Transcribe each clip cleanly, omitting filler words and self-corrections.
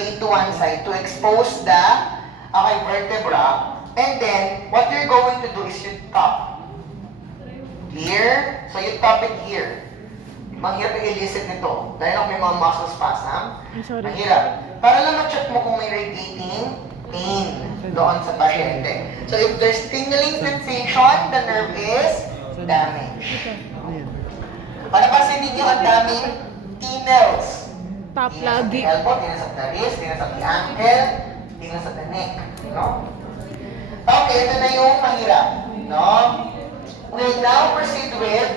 rotate to one side to expose the vertebra. And then, what you're going to do is you top. Clear? So you top it here. Mahirap i-elicit nito. Dahil ako may mga muscle spasm. Mahirap. Para lang ma-check mo kung may radiating pain doon sa pasyente. So if there's tingling sensation, the nerve is damaged. Panapansin ninyo ang daming T-nails. Top Tingnan sa lagi. elbow, tingnan sa the wrist, tingnan sa the ankle, tingnan sa the neck. No? Okay, ito na yung mahirap. No? We'll now proceed with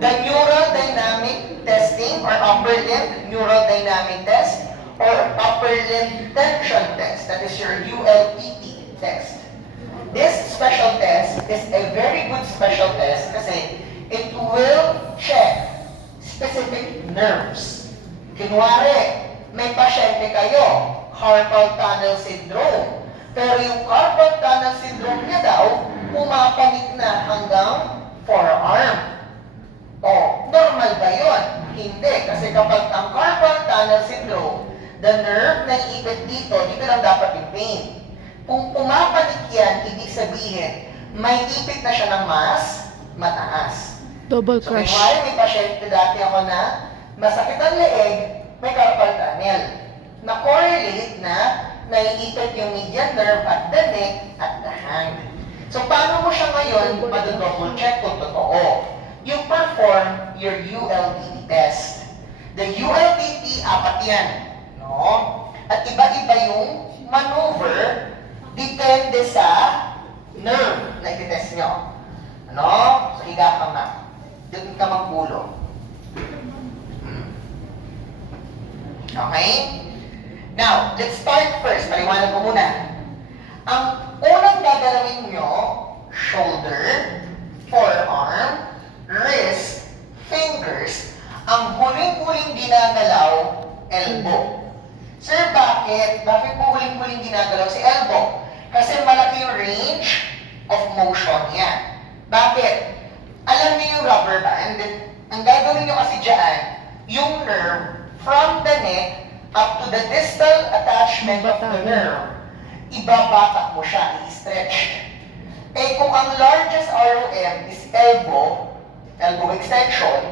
the neural dynamic testing or upper limb neural dynamic test or upper limb tension test. That is your ULPT test. This special test is a very good special test kasi it will check specific nerves. Kunwari, may pasyente kayo, carpal tunnel syndrome. Pero yung carpal tunnel syndrome niya daw, pumapanik na hanggang forearm. O, normal ba yun? Hindi. Kasi kapag ang carpal tunnel syndrome, the nerve na iipit dito lang dapat yung pain. Kung pumapanik yan, ibig sabihin, may ipit na siya ng mas mataas. Double So, crush. kunwari may pasyente dati ako na masakit ang leeg, may carpal tunnel. Na-correlate na naiipit yung median nerve at the neck at the hand. So, paano mo siya ngayon madodouble check kung totoo? You perform your ULPT test. The ULPT, apat yan. No? At iba-iba yung maneuver depende sa nerve na ititest nyo. Ano? So, higa ka na. Doon ka magpulo. Okay? Now, let's start first. Paliwanag ko muna. Ang unang gagalawin nyo, shoulder, forearm, wrist, fingers. Ang huling-huling ginagalaw, elbow. Sir, bakit? Bakit po huling-huling ginagalaw si elbow? Kasi malaki yung range of motion niya. Bakit? Alam niyo yung rubber band? Ang gagawin nyo kasi dyan, yung nerve from the neck up to the distal attachment of the nerve, ibabatak mo siya, i-stretch. Eh kung ang largest ROM is elbow extension,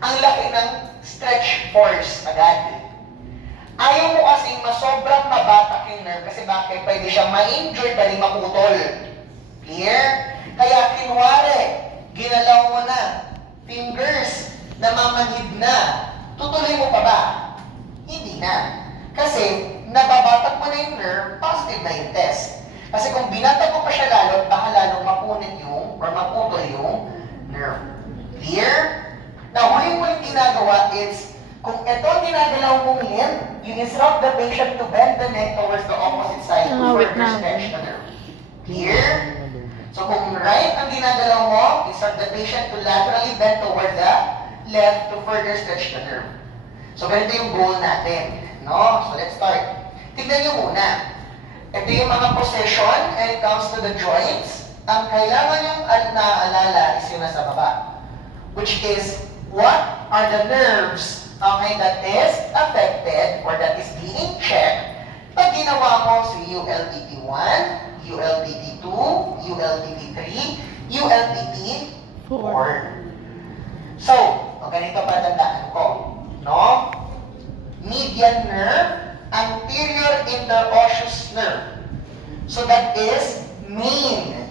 ang laki ng stretch force agad. Ayaw mo kasing masobrang mabatak yung nerve kasi bakit? Pwede siyang ma-injure, dahil maputol. Clear? Kaya kinwari, ginalaw mo na, fingers, namamanhid na, tutuloy mo pa ba? Hindi na. Kasi, nababatak mo na yung nerve, positive na yung test. Kasi kung binatag mo pa siya lalo, baka lalong mapunit yung, or maputol yung nerve. Clear? Now, huling-huling ginagawa is, kung ito ang ginagalaw mong limb, you instruct the patient to bend the neck towards the opposite side to further stretch the nerve. Clear? So kung right ang ginagalaw mo, instruct the patient to laterally bend toward the left to further stretch the nerve. So ganito yung goal natin. No? So let's start. Tignan nyo muna. Ito yung mga position and it comes to the joints. Ang kailangan yung naaalala is yung nasa baba. Which is, what are the nerves that is affected or that is being checked pag ginawa mo si ULPT 1, ULPT 2, ULPT 3, ULPT 4. So, ganito pa tandaan ko. No? Median nerve, anterior interosseous nerve. So that is main.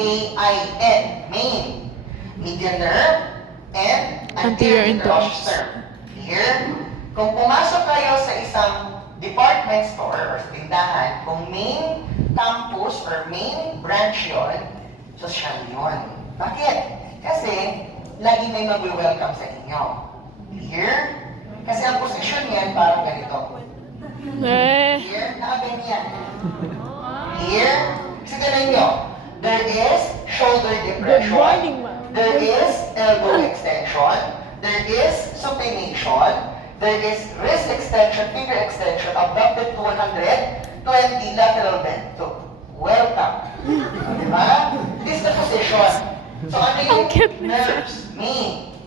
M-I-M-A-I-N. Main. Median nerve and anterior interosseous nerve. Here, kung pumasok kayo sa isang department store or sa tindahan, kung main campus or main branch yun, social yun. Bakit? Kasi, lagi may mag-welcome sa inyo. Clear? Kasi ang posisyon yan parang ganito. Clear? Nakaganyan. Clear? Kasi ganun nyo. There is shoulder depression. Good morning, ma'am. There is elbow extension. There is supination. There is wrist extension, finger extension, abducted to 120 lateral bend. So, welcome. Diba? This is the position. So, ano yung nerves?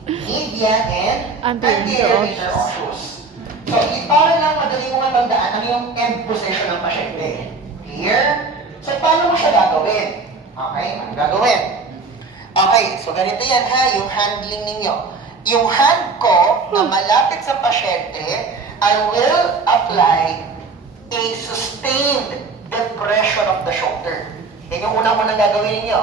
Median and anterior interosseous. So, iparallel tandaan ang yung end position ng pasyente. Clear? So, paano mo siya gagawin? Okay, ano gagawin? Okay, so ganito yan ha, yung handling ninyo. Yung hand ko na malapit sa pasyente, I will apply a sustained depression of the shoulder. Yan yung unang-unang gagawin ninyo.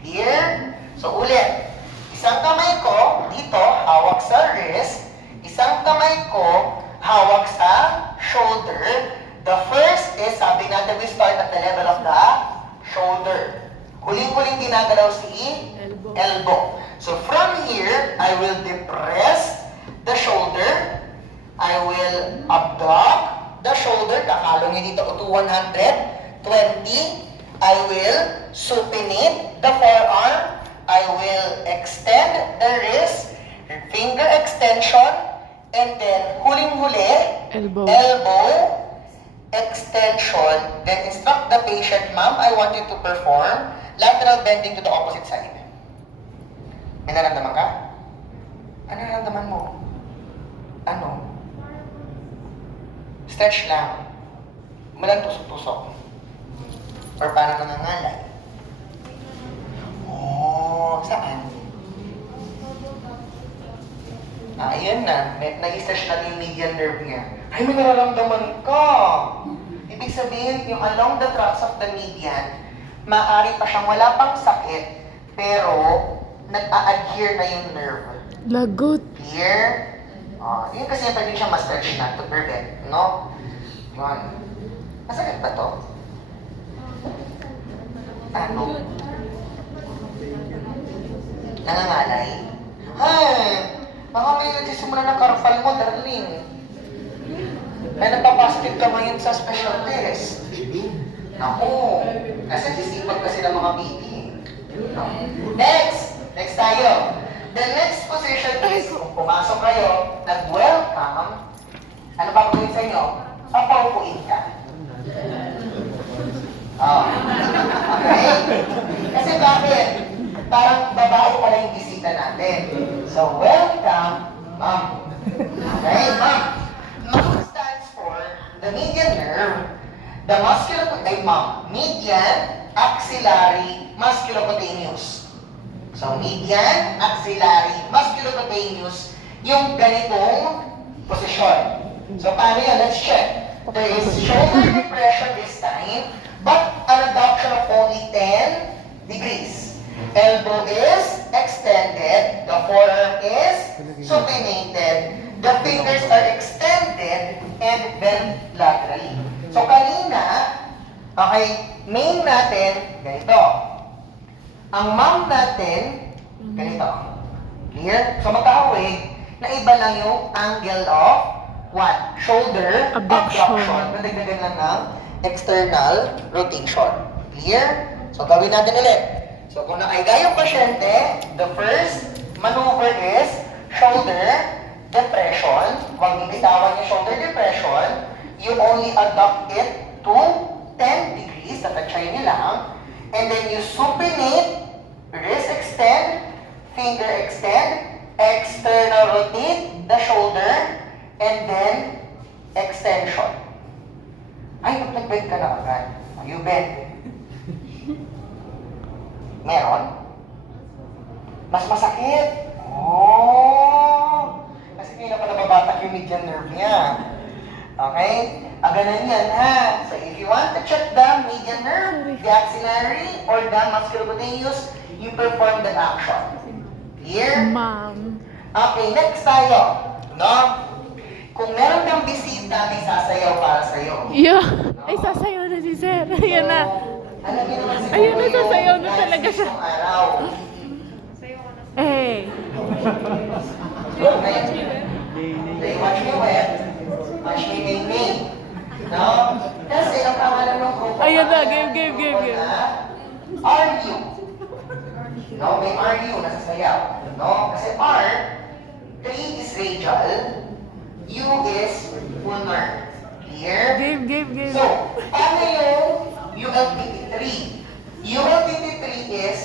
Clear? So ulit, isang kamay ko dito, hawak sa wrist. Isang kamay ko, hawak sa shoulder. The first is, sabi natin, we start at the level of the shoulder. Huling-huling ginagalaw si elbow. So from here, I will depress the shoulder. I will abduct the shoulder. Kakalo niyo dito to 120. I will supinate the forearm. I will extend the wrist, finger extension, and then huling-huli, elbow extension. Then instruct the patient, ma'am, I want you to perform lateral bending to the opposite side. May naramdaman ka? Ano naramdaman mo? Ano? Stretch lang. Walang tusok-tusok. Or parang nangangalay. Oh, saan? Ayan na. Nag-stretch natin yung median nerve niya. Ay, may nararamdaman ka. Ibig sabihin, yung along the tracts of the median, maaari pa siyang wala pang sakit, pero nag-a-adhere na yung nerve. Lagot. Clear? Yun kasi pwede siyang ma-stretch na to prevent, no? Yun. Masakit ba to? Ano? Nangangalay? Ay! Baka may nagsisimula ng karpal mo, darling. Kaya nagpapositive ka ngayon sa special test. Naku! Kasi sisipag kasi ng mga PT. No? Next tayo. The next position is, kung pumasok kayo, nag-welcome, ano ba gawin sa inyo? Papaupuin ka. Okay? Kasi bakit? Parang babae pala yung bisita natin. So, welcome, ma'am. Okay, ma'am. Ma'am stands for the median nerve, the median, axillary, musculocutaneous. So, median, axillary, musculocutaneous, yung ganitong posisyon. So, paano yan? Let's check. There is shoulder depression this time, but an adduction of only 10 degrees. Elbow is extended, the forearm is supinated, the fingers are extended and bent laterally. So, kanina, okay, main natin, ganito. Ang mom natin, ganito. Clear? So, magkahawig na iba lang yung angle of what? Shoulder abduction. Nadagdagan lang ng external rotation. Clear? So, gawin natin ulit. So, kung nakaiga yung pasyente, the first maneuver is shoulder depression. Huwag bibitawan yung shoulder depression. You only adduct it to 10 degrees. Tatachay niyo lang. And then you supinate, wrist extend, finger extend, external rotate the shoulder, and then extension. Ay, nag-bend ka na agad. You bend. Meron? Mas masakit. Oh! Kasi hindi na pala mabatak yung median nerve niya. Okay? Aganan yan, ha? So, if you want to check the median nerve, the axillary, or the musculocutaneous, you perform that action. Clear? Ma'am. Okay, next tayo. No? Kung meron kang bisita, may sasayaw para sa'yo. Yeah. Ay, sasayaw na si Sir. Ayan na. Ayun na, sasayaw na talaga siya. Eh. They watch me wet, watch me make. No? Kasi ang pangalan ng grupo. Ayun na, game. Are you? No, may are you na sasayaw. No? Kasi R, 3 is radial, U is ulnar. Clear? Game. So, paano yung ULTT3? ULTT3 is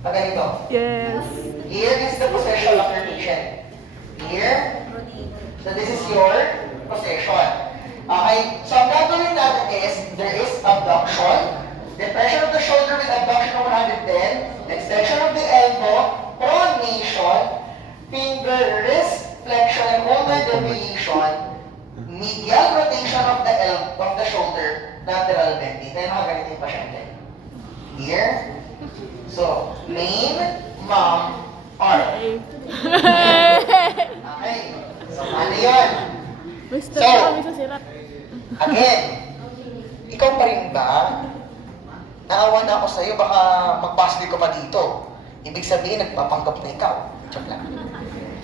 ganito. Yes. Here is the position of your patient. Here. So this is your position. Okay, Okay? So, ang gagawin natin is, there is abduction, depression of the shoulder with abduction of 110, extension of the elbow, pronation, finger, wrist, flexion, and ulnar deviation, medial rotation of the shoulder, lateral bending. Kaya nakaganito yung pasyente. Here. So, main, mom, arm. Okay. So, ano yun? Basta so, kami sa sirat. Again, ikaw pa rin ba? Naawa na ako sa'yo, baka mag-positive ka pa dito. Ibig sabihin, nagpapanggap na ikaw. Joke lang.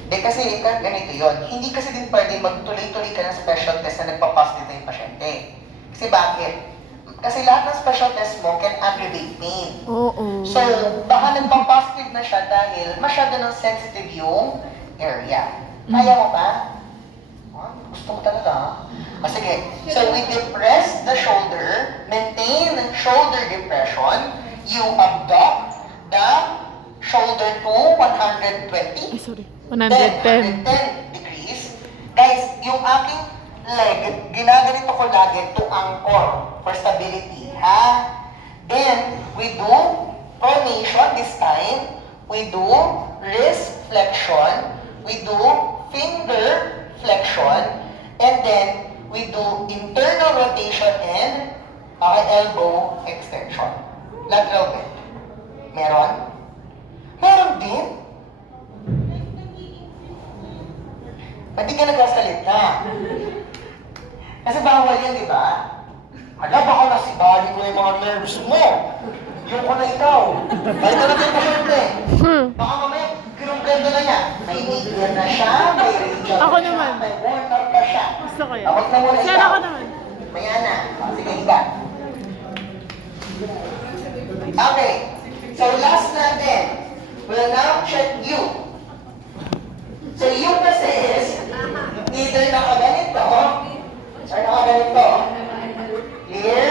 Hindi kasi, ganito yun. Hindi kasi din pwede magtuloy-tuloy ka ng special test na nagpa-positive na yung pasyente. Kasi bakit? Kasi lahat ng special test mo can aggravate pain. Oo. So, baka nagpa-positive na siya dahil masyado ng sensitive yung area. Kaya mo ba? Gusto mo talaga, sige. So, we depress the shoulder, maintain shoulder depression, you abduct the shoulder to 120. Sorry. 110 degrees. Guys, yung aking leg, ginaganito ko lagi to anchor for stability, ha? Then, we do pronation this time. We do wrist flexion. We do finger flexion. And then, we do internal rotation and elbow extension. Lateral bend. Meron? Meron din? Ba't di ka nagsasalita? Kasi bawal yan, di ba? Hala, baka nasibali ko yung mga nerves mo. Yung ko na ikaw. Balik ka na din pasyente. Baka mamaya, kinumplento na niya. May median na siya, may regional Ako na siya, naman. may warm-up pa siya. Gusto ko yan. Tawag na muna Sir, ikaw. ako naman. Maya na. Sige, higa. Okay. So, last natin. We'll now check you. So, you kasi is either nakaganito or nakaganito. Clear?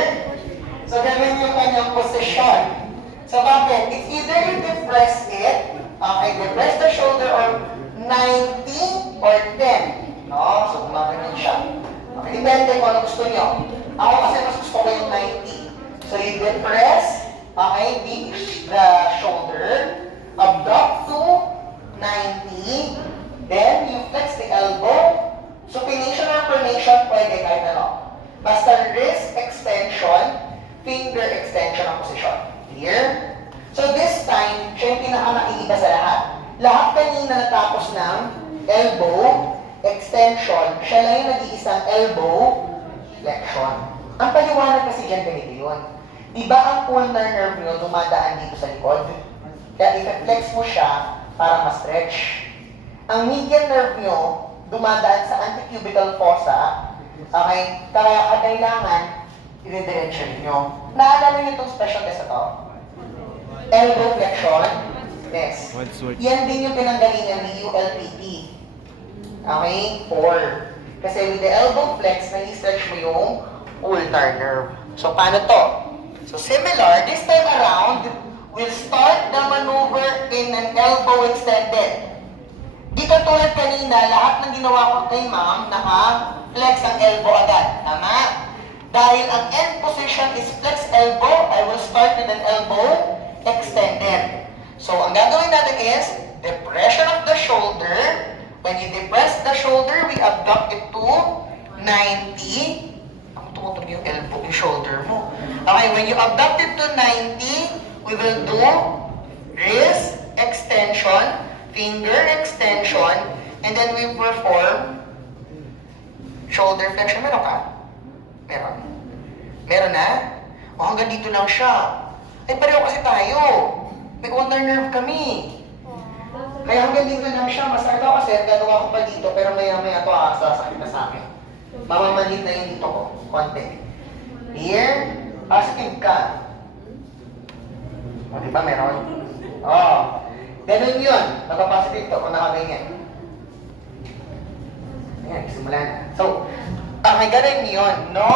So, ganun yung kanyang posisyon. So, bakit? It's either you depress it, okay, depress the shoulder or 90 or 10. No? So, gumaganyan siya. Okay, depende kung ano gusto nyo. Ako kasi mas gusto ko yung 90. So, you depress, okay, the shoulder, abduct to 90, then you flex the elbow. Supination or pronation, pwede kahit ano. Basta wrist extension, finger extension ang posisyon. Clear? So this time, siya yung pinaka-maiiba sa lahat. Lahat kanina natapos ng elbow extension, siya lang yung nag-iisang elbow flexion. Ang paliwanag kasi dyan ganito yun. Diba ang ulnar nerve nyo dumadaan dito sa likod? Kaya i-flex mo siya para ma-stretch. Ang median nerve nyo dumadaan sa antecubital fossa, okay? Kaya kailangan i-redirection nyo. Naalala nyo itong special test ito? Elbow flexion. Yes. Yan din yung pinanggalingan ni ULPT. Okay? 4. Kasi with the elbow flex, nai-stretch mo yung ulnar nerve. So, paano to? So, similar, this time around, we'll start the maneuver in an elbow extended. Di katulad kanina, lahat ng ginawa ko kay ma'am, naka-flex ang elbow agad. Tama? Dahil ang end position is flex elbow, I will start with an elbow extended. So, ang gagawin natin is, depression of the shoulder. When you depress the shoulder, we abduct it to 90. Ang tumutog yung elbow, yung shoulder mo. Okay, when you abduct it to 90, we will do wrist extension, finger extension, and then we perform shoulder flexion. Meron ka? Meron? Meron na? O hanggang dito lang siya. Ay, pareho kasi tayo. May ulnar nerve kami. Kaya hanggang dito lang siya. Masakit ako kasi gagawa ko pa dito, pero maya-maya ito sasakit na sa akin. Mamamanhid na yung dito ko. Konti. Here, positive ka. O, di ba meron? Oo. Ganun yun. Nagpa-positive to kung nakaganyan. Ayan, simula na. So, okay, ganun yun, no?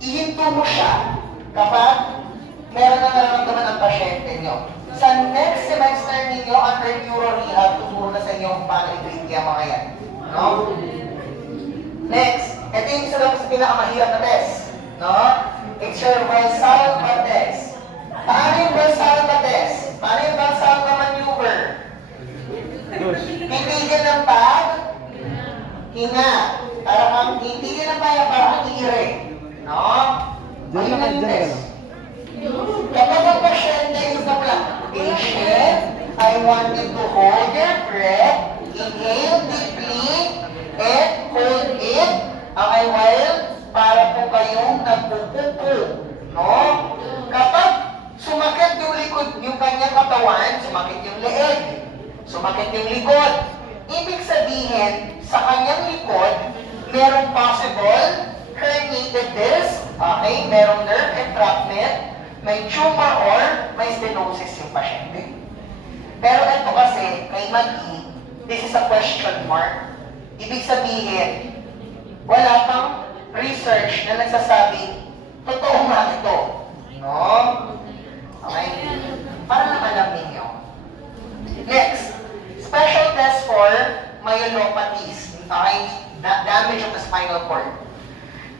Ihinto mo siya kapag meron na nararamdaman ang pasyente nyo. Sa next semester ninyo, under neuro rehab, tuturo na sa inyo kung paano i-treat yung mga yan. No? Next, ito yung isa lang sa pinakamahirap na test. No? It's your Valsalva test. Paano yung Valsalva test? Paano yung Valsalva maneuver? Titigil ng hinga. Para kang titigil ng para kang ire. No? Ayun ang test. Kapag ang pasyente is na patient, I want you to hold your breath, inhale deeply, and hold it. Okay, while para po kayong nagpupupo. No? Kapag sumakit yung likod, yung kanyang katawan, sumakit yung leeg, sumakit yung likod, ibig sabihin, sa kanyang likod, merong possible herniated disc, okay, merong nerve entrapment, may tumor or may stenosis yung pasyente. Pero ito kasi, kay Magi, this is a question mark. Ibig sabihin, wala pang research na nagsasabing, totoo nga ito. No? Okay? Para lang alam ninyo. Next, special test for myelopathies. Okay? Damage of the spinal cord.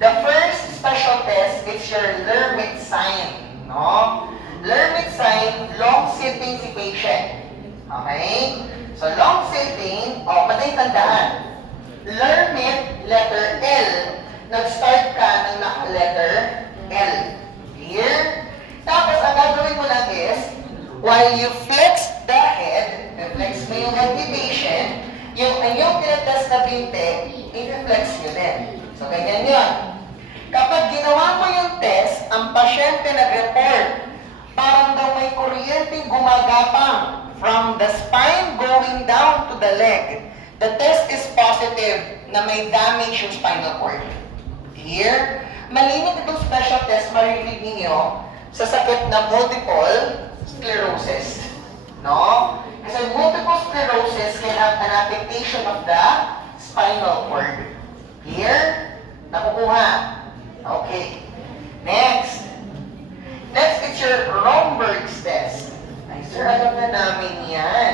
The first special test is your Lermit sign. No? Lermit sign, long sitting si patient. Okay? So, long sitting, madaling tandaan. Lermit, letter L. Nag-start ka ng naka-letter L. Clear? Tapos, ang gagawin mo lang is, while you flex the head, flex mo yung head ni patient, yung tinatest na binte, i-flex nyo din. So, ganyan yun. Kapag ginawa mo yung test, ang pasyente nag-report, parang daw may kuryenteng gumagapang from the spine going down to the leg. The test is positive na may damage yung spinal cord. Here, malimit itong special test maririnig ninyo sa sakit na multiple sclerosis. No? Kasi multiple sclerosis can have an affectation of the spinal cord. Here, nakukuha. Okay. Next. Next, it's your Romberg's test. Ay, sir, alam na namin yan.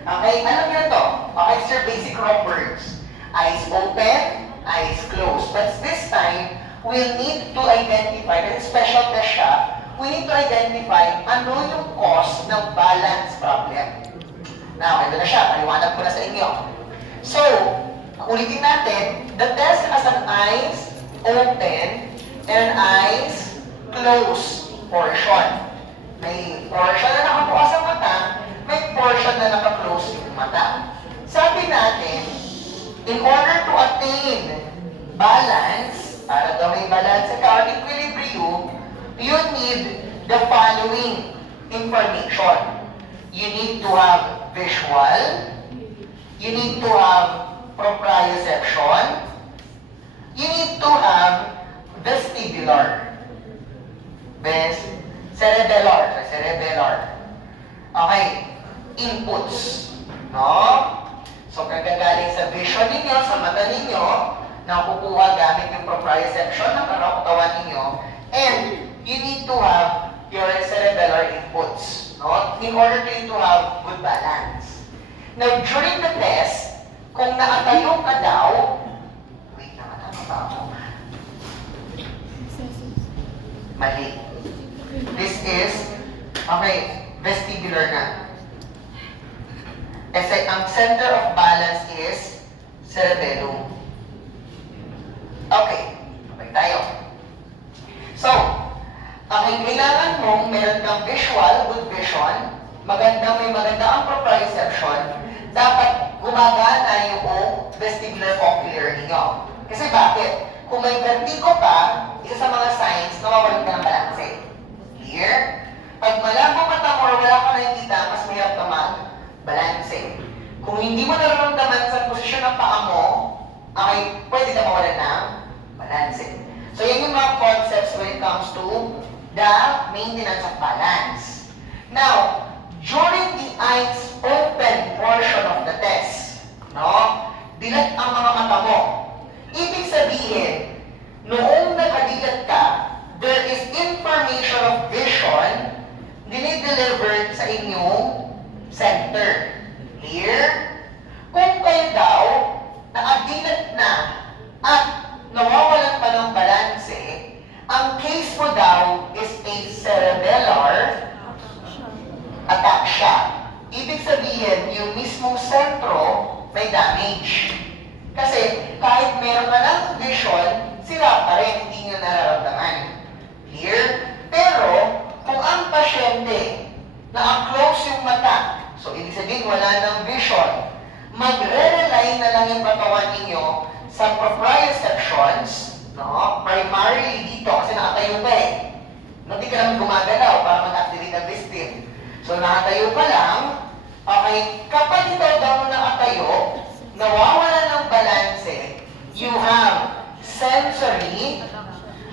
Okay, alam niyo na to. Okay, sir, basic Romberg's. Eyes open, eyes closed. But this time, we'll need to identify, kasi special test siya, we need to identify ano yung cause ng balance problem. Now, ito na siya. Paliwanag ko na sa inyo. So, ulitin natin, the test has an eyes open and eyes closed portion. May portion na nakabukas ang mata, may portion na naka-close yung mata. Sabi natin, in order to attain balance, para daw may balance ka or equilibrium, you need the following information. You need to have visual, you need to have proprioception, you need to have vestibular. Cerebellar. Okay, inputs. No? So, kagagaling sa vision ninyo, sa mata ninyo, nakukuha gamit yung proprioception ng katawan ninyo, and you need to have your cerebellar inputs, no? In order for you to have good balance. Now, during the test, kung nakatayo ka daw, wait naman, ano ba ako? Mali. This is, okay, vestibular na. Kasi ang center of balance is cerebellum. Okay, okay tayo. So, kailangan mong meron kang visual, good vision, may maganda ang proprioception, dapat gumagana yung vestibular ocular ninyo. Kasi bakit? Kung may vertigo pa, isa sa mga signs, nawawalan ka ng balance. Clear? Pag malabo mata mo or wala ka nakikita, mas mahirap ka mag-balance. Kung hindi mo nararamdaman sa posisyon ng paa mo, okay, pwede ka mawalan ng balance. So, yan yung mga concepts when it comes to the maintenance of balance. Now, during the eyes open portion of the test, no, dilat ang mga mata mo. Ibig sabihin, noong nakadilat ka, there is information of vision dinidelivered sa inyong center. Clear? Kung kayo daw, nakadilat na at nawawalan pa ng balanse, ang case mo daw is a cerebellar ataxia. Ibig sabihin, yung mismong sentro may damage. Kasi kahit meron ka ng vision, sira pa rin, hindi nyo nararamdaman. Clear? Pero, kung ang pasyente na-close yung mata, so ibig sabihin wala ng vision, magre-rely na lang yung katawan ninyo sa proprioceptions, no? Primarily dito, kasi nakatayo ka eh. Hindi ka naman gumagalaw para mag-activate ang system. So nakatayo ka lang, okay, kapag ikaw daw nakatayo, nawawala ng balanse, you have sensory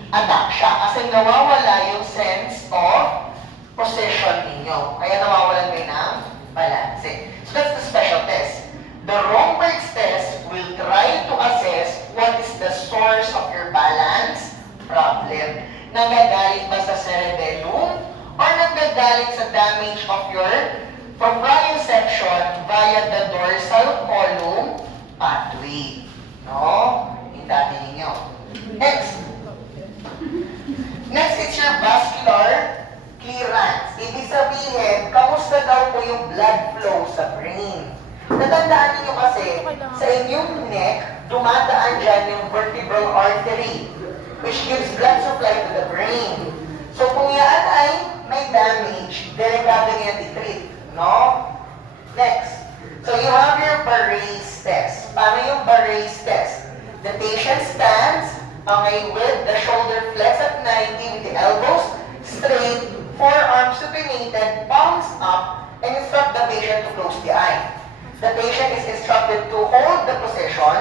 ataxia. Kasi nawawala yung sense of position ninyo. Kaya nawawalan kayo ng balanse. So that's the special test. The Romberg's test will try to assess what is the source of your balance problem. Nanggagaling ba sa cerebellum or nanggagaling sa damage of your proprioception via the dorsal column pathway? No? Hintati ninyo. Next. Next, it's your vascular clearance. Ibig sabihin, kamusta daw po yung blood flow sa brain? Natandaan niyo kasi, sa inyong neck, dumadaan dyan yung vertebral artery, which gives blood supply to the brain. So kung yan ay may damage, delikado niya i-treat, no? Next. So you have your Barre's test. Paano yung Barre's test? The patient stands, okay, with the shoulder flexed at 90, with the elbows straight, forearms supinated, palms up, and instruct the patient to close the eye. The patient is instructed to hold the position.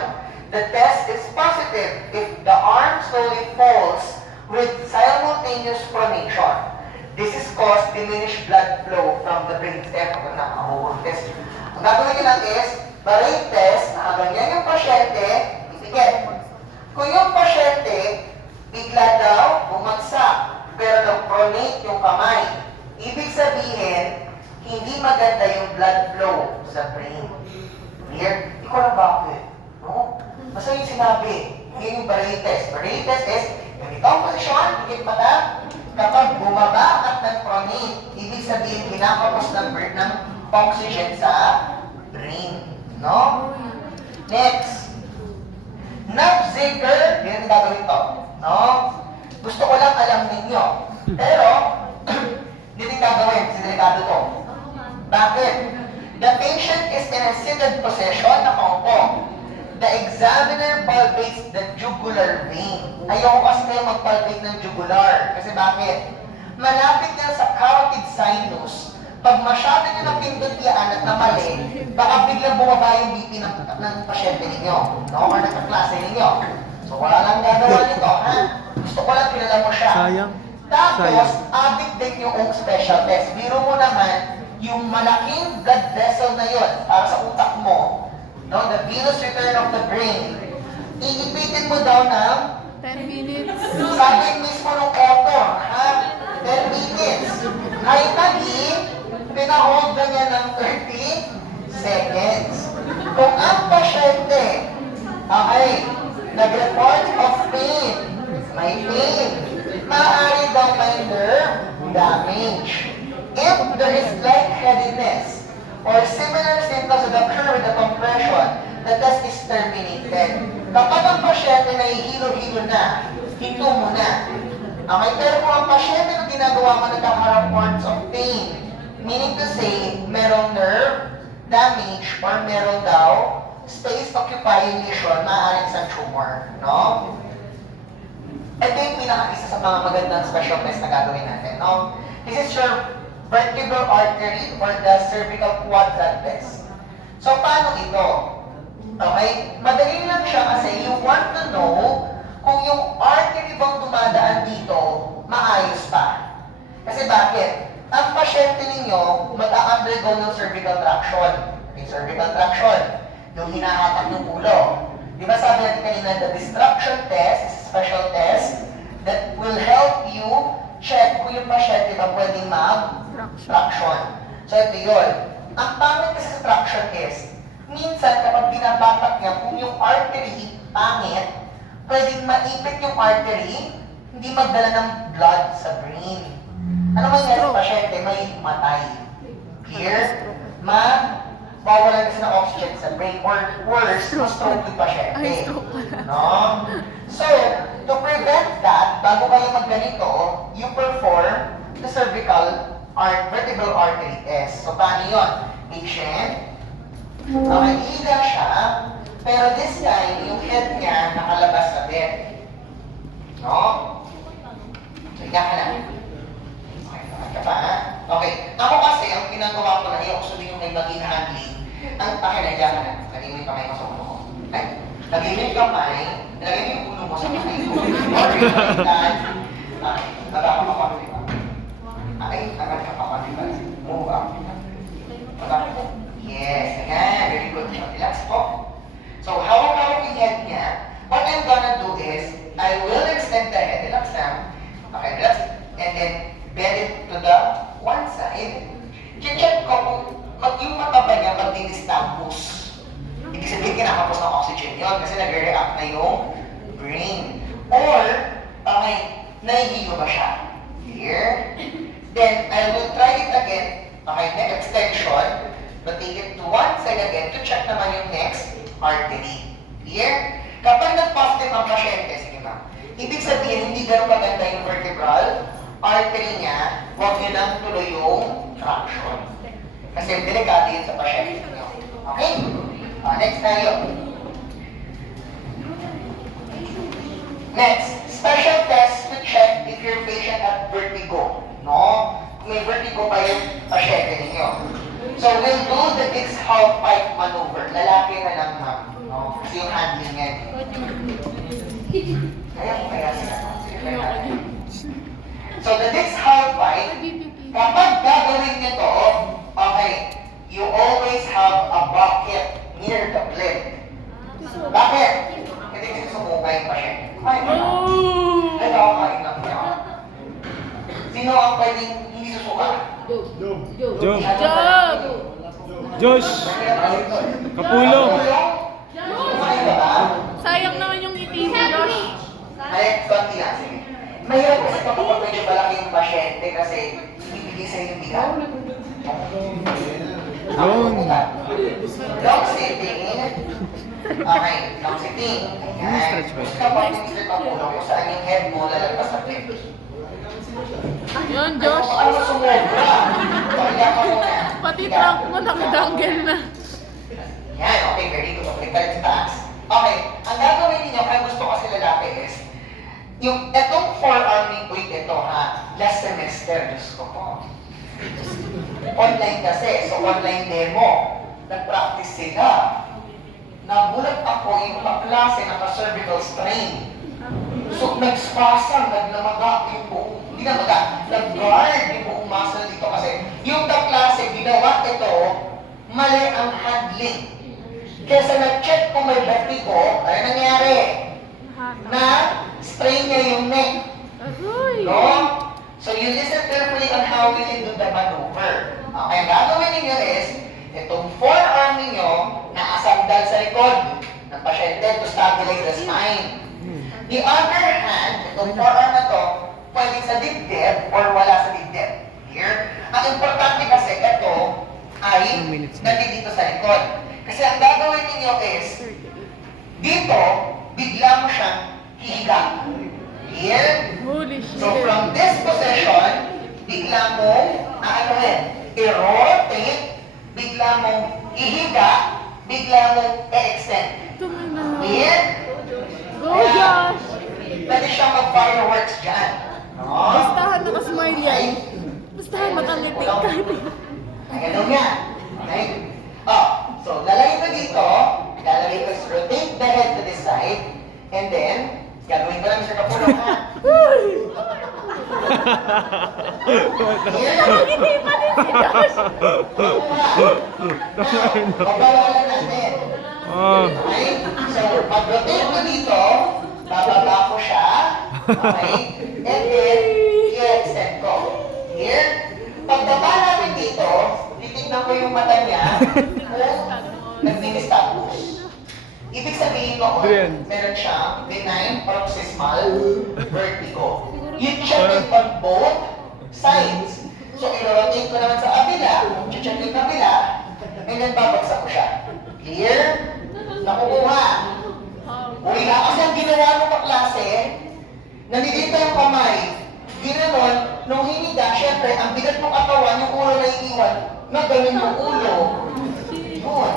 The test is positive if the arm slowly falls with simultaneous pronation. This is caused diminished blood flow from the brain stem. Kung nakahulog test. Ang gagawin nyo lang is, Barre's test, nakaganyan yung pasyente, ipikit. Kung yung pasyente, bigla daw bumagsak, pero nag-pronate yung kamay, ibig sabihin, hindi maganda yung blood flow sa brain. Clear? Hindi ko alam bakit. No? Basta yung sinabi, yun yung Barre's test. Barre's test is, ganito ang posisyon, higit mata, kapag bumaba at nag-pronate, ibig sabihin, kinakapos ng oxygen sa brain. No? Next. Nabziger, yun ang gagawin to. No? Gusto ko lang alam ninyo. Pero, hindi gagawin, kasi delikado to. Bakit? The patient is in a seated position, nakaupo. The examiner palpates the jugular vein. Ayoko kasi kayo mag-palpate ng jugular. Kasi bakit? Malapit yan sa carotid sinus. Pag masyado nyo napindot yan at namali, baka biglang bumaba yung BP ng pasyente ninyo. No? Or ng kaklase ninyo. So wala lang gagawa nito, ha? Gusto ko lang kilala mo siya. Sayang. Tapos, abit din yung special test. Biro mo naman, yung malaking blood vessel na yun, para sa utak mo, no, the venous return of the brain, iipitin mo daw ng 10 minutes. sabi mismo ng author, ha? 10 minutes. Ay tagi, pinahold na niya ng 30 seconds. Kung ang pasyente, okay, nag-report of pain, may pain, maaari daw may nerve damage. If there is lightheadedness or similar symptoms that occur with the compression, the test is terminated. Kapag ang pasyente na ihilo-hilo na, hinto mo na. Okay, pero kung ang pasyente na ginagawa mo nagkaka-reports of pain, meaning to say, merong nerve damage or meron daw space-occupying lesion, maaaring sa tumor, no? Ito yung pinaka-isa sa mga magandang special test na gagawin natin, no? This is your vertebral artery or the cervical quadrant test. So, paano ito? Okay? Madali lang siya kasi you want to know kung yung artery bang dumadaan dito, maayos pa. Kasi bakit? Ang pasyente ninyo, mag-undergo ng cervical traction. Yung cervical traction, yung hinahatak ng ulo. Di ba sabi natin kanina, the distraction test is a special test that will help you check kung yung pasyente ba pwedeng mag-traction. So ito yun. Ang pangit kasi sa traction is, minsan kapag binabatak niya, kung yung artery pangit, pwedeng maipit yung artery, hindi magdala ng blood sa brain. Ano mangyari sa pasyente? May matay. Clear? Mawawalan kasi ng oxygen sa brain, or worse, ma-stroke yung pasyente. No? So, to prevent that, bago kayo magganito, you perform the cervical vertebral artery test. So, paano yun? Patient, higa siya, pero this time, yung head niya nakalabas sa bed. No? So, higa ka na. Okay, bakit ka pa, ha? Okay, ako kasi, ang ginagawa ko na, ayoko sabihin yung may maging handling. Ang higa ka na. Lagay mo yung kamay mo sa ulo ko. Okay? Lagay mo yung kamay, lagay mo yung ulo mo sa kamay ko. Okay, baba ka pa pa. Ay, agad ka pa pa. Move up. Baba ka. Yes, again, very good. Relax po. So, hawak-hawak yung head niya. What I'm gonna do is, I will extend the head. Relax lang. Okay, relax. And then, bend it to the one side. Check ko kung yung mata ba niya magdi-distampus. Ibig sabihin, kinakapos ng oxygen yun kasi nag-react na yung brain. Or, okay, nahihilo ba siya? Here. Then, I will try it again. Okay, neck extension. But take it to one side again to check naman yung next artery. Clear? Kapag nag-positive ang pasyente, sige ma'am, ibig sabihin, hindi ganun maganda yung vertebral artery niya, huwag niyo lang tuloy yung traction. Kasi delikado yun sa pasyente niyo. Okay? Next tayo. Next, special test to check if your patient had vertigo. No? May vertigo pa yung pasyente ninyo. So, we'll do the Dix half pipe maneuver. Lalaki na lang, ma'am. No? Kasi yung handling yan. Kaya sila. So, the Dix half pipe, kapag gagawin nyo to, okay, you always have a bucket near the plate. Bakit? Hindi kasi sumukay yung pasyente. Kaya ka lang. Ito ako kain lang niya. Sino ang pwedeng hindi susuka? Job! Josh! Kapulong! Kumain ka ba? Sayang naman yung ngiti mo, Josh. Ay, konti lang. Sige. Mahirap kasi kapag medyo malaki yung pasyente kasi ibibigay sa'yo yung bigat. Yun! Long sitting. Okay, long sitting. Ayan. Kapag minister ka po, kung saan yung head mo lalagpas sa plate. Yun, Josh. Ano sumobra? Pagkaya ka muna. Pati trunk mo nakadanggel na. Yan, okay, very good. Okay, correct taas. Okay, ang gagawin ninyo, kaya gusto kasi lalaki is, yung etong forearming weight ito ha, last semester, Diyos ko po. Online kasi, so online demo. Nag-practice sila. Nagulat ako yung kaklase naka-cervical strain. So, nag-spasm, nagnamaga yung buong, hindi namaga, nag-guard yung buong muscle dito kasi yung kaklase, ginawa ito, mali ang handling. Kesa nag-check kung may vertigo, ano nangyari? Na strain niya yung neck. No? So you listen carefully on how we do the maneuver. Okay, ang gagawin ninyo is, itong forearm ninyo, nakasandal sa likod ng pasyente to stabilize the spine. The other hand, itong forearm na to, pwede sa dibdib or wala sa dibdib. Here. Ang importante kasi, ito ay nandito sa likod. Kasi ang gagawin ninyo is, dito, bigla mo siyang hihiga. Here. Holy shit. So from this position, bigla mong, i-rotate, bigla mong ihiga, bigla mong i-extend. Tumina. Here. Go, Josh! Pwede siyang mag-fireworks dyan. No? Bastahan nakasmile yan. Bastahan makangiti ka. Ay, ganun nga. Okay? Oh, so lalagay ko dito, lalagay ko is rotate the head to this side, and then, gagawin ko lang Mr. Kapulong ha. Nakangiti pa din si Josh. Babawalan natin. Okay? So, pag-rotate ko dito, bababa ko siya. Okay? And then, i-extend ko. Here. Pagbaba namin dito, titignan ko yung mata niya kung nag-stop. Ibig sabihin, sabihin noon, meron siyang benign paroxysmal vertigo. You check it on both sides. So, i-rotate ko naman sa kabila, check yung kabila, and then babagsak ko siya. Clear? Nakukuha. Uy, kasi ang ginawa ng kaklase, nandito yung kamay. Ginanon, nung hiniga, syempre, ang bigat ng katawan, yung ulo na iiwan, nagaling yung ulo. Yun.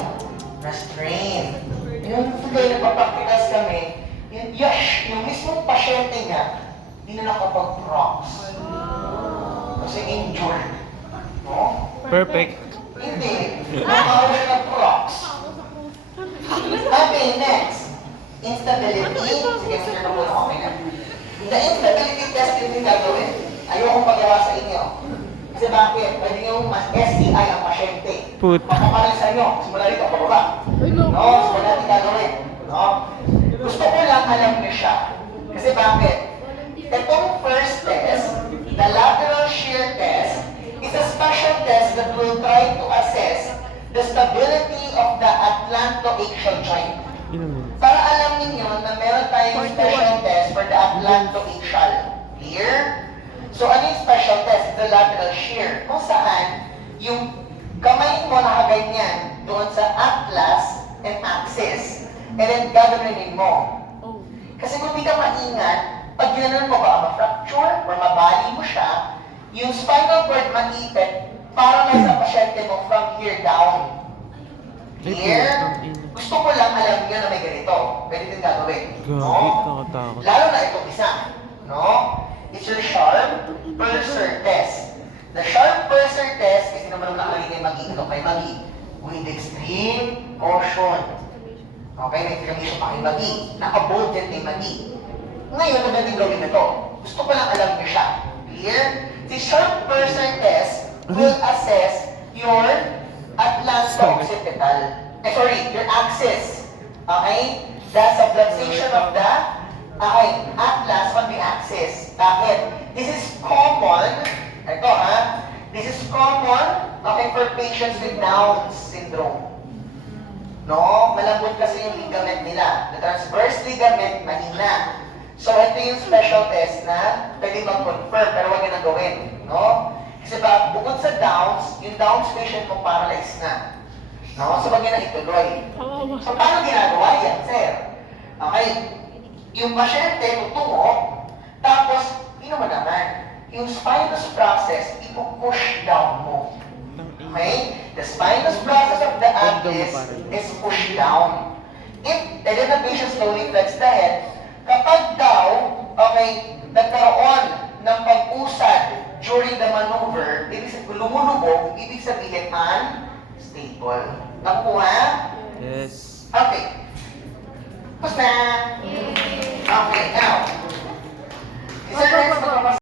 Na-strain. Yung tuloy na papaktikas kami, yung yash, yung mismong pasyente niya, hindi na nakapag-prox. Kasi injured. No? Perfect. Hindi. Nakawala ng prox. Okay, next. Instability. Sige, sige na muna kami na. The instability test yung gagawin. Ayokong pagawa sa inyo. Kasi bakit? Pwede yung mas STI ang pasyente. Papaparin sa inyo. Simula rito, pababa. No? Simula natin gagawin. No? Gusto ko lang alam niyo siya. Kasi bakit? Itong first test, the lateral shear test, is a special test that will try to assess the stability of the atlantoaxial joint. Para alam ninyo na meron tayong special test for the atlantoaxial. Clear? So, ano yung special test? The lateral shear. Kung saan, yung kamay mo nakaganyan doon sa atlas and axis. And then, gagawin mo. Kasi kung di ka maingat, pag ginanon mo ba ma-fracture or mabali mo siya, yung spinal cord manipit, parang nasa pasyente mo from here down. Clear? Gusto ko lang alam niyo na may ganito. Pwede din gagawin. No? Lalo na itong isa. No? It's your sharp purser test. The sharp purser test, kasi naman nakalagay kay Magi. Ito kay Magi. With extreme caution. Okay, may exclamation pa kay Magi. Naka-bold din kay Magi. Ngayon, magandang gawin na to. Gusto ko lang alam niyo siya. Clear? The sharp purser test will assess your atlanto-occipital. Your axis. Okay? The subluxation of the atlas on the axis. Bakit? This is common. Ito ha. This is common, okay, for patients with Down syndrome. No? Malambot kasi yung ligament nila. The transverse ligament, mahina. So, ito yung special test na pwede mag-confirm, pero huwag na gawin. No? Kasi bukod sa Downs, yung Downs patient mo paralyzed na. No? So, wag na ituloy. So, paano ginagawa yan, sir? Okay. Yung pasyente, tutungo, tapos, mo naman, yung spinous process, ipo-push down mo. Okay? The spinous process of the atlas is pushed down. And then the patient slowly flex the head. Kapag daw, okay, nagkaroon ng pag-usad during the maneuver, ibig sabihin, lumulubog, ibig sabihin, unstable. Nakuha? Yes. Okay. Tapos na.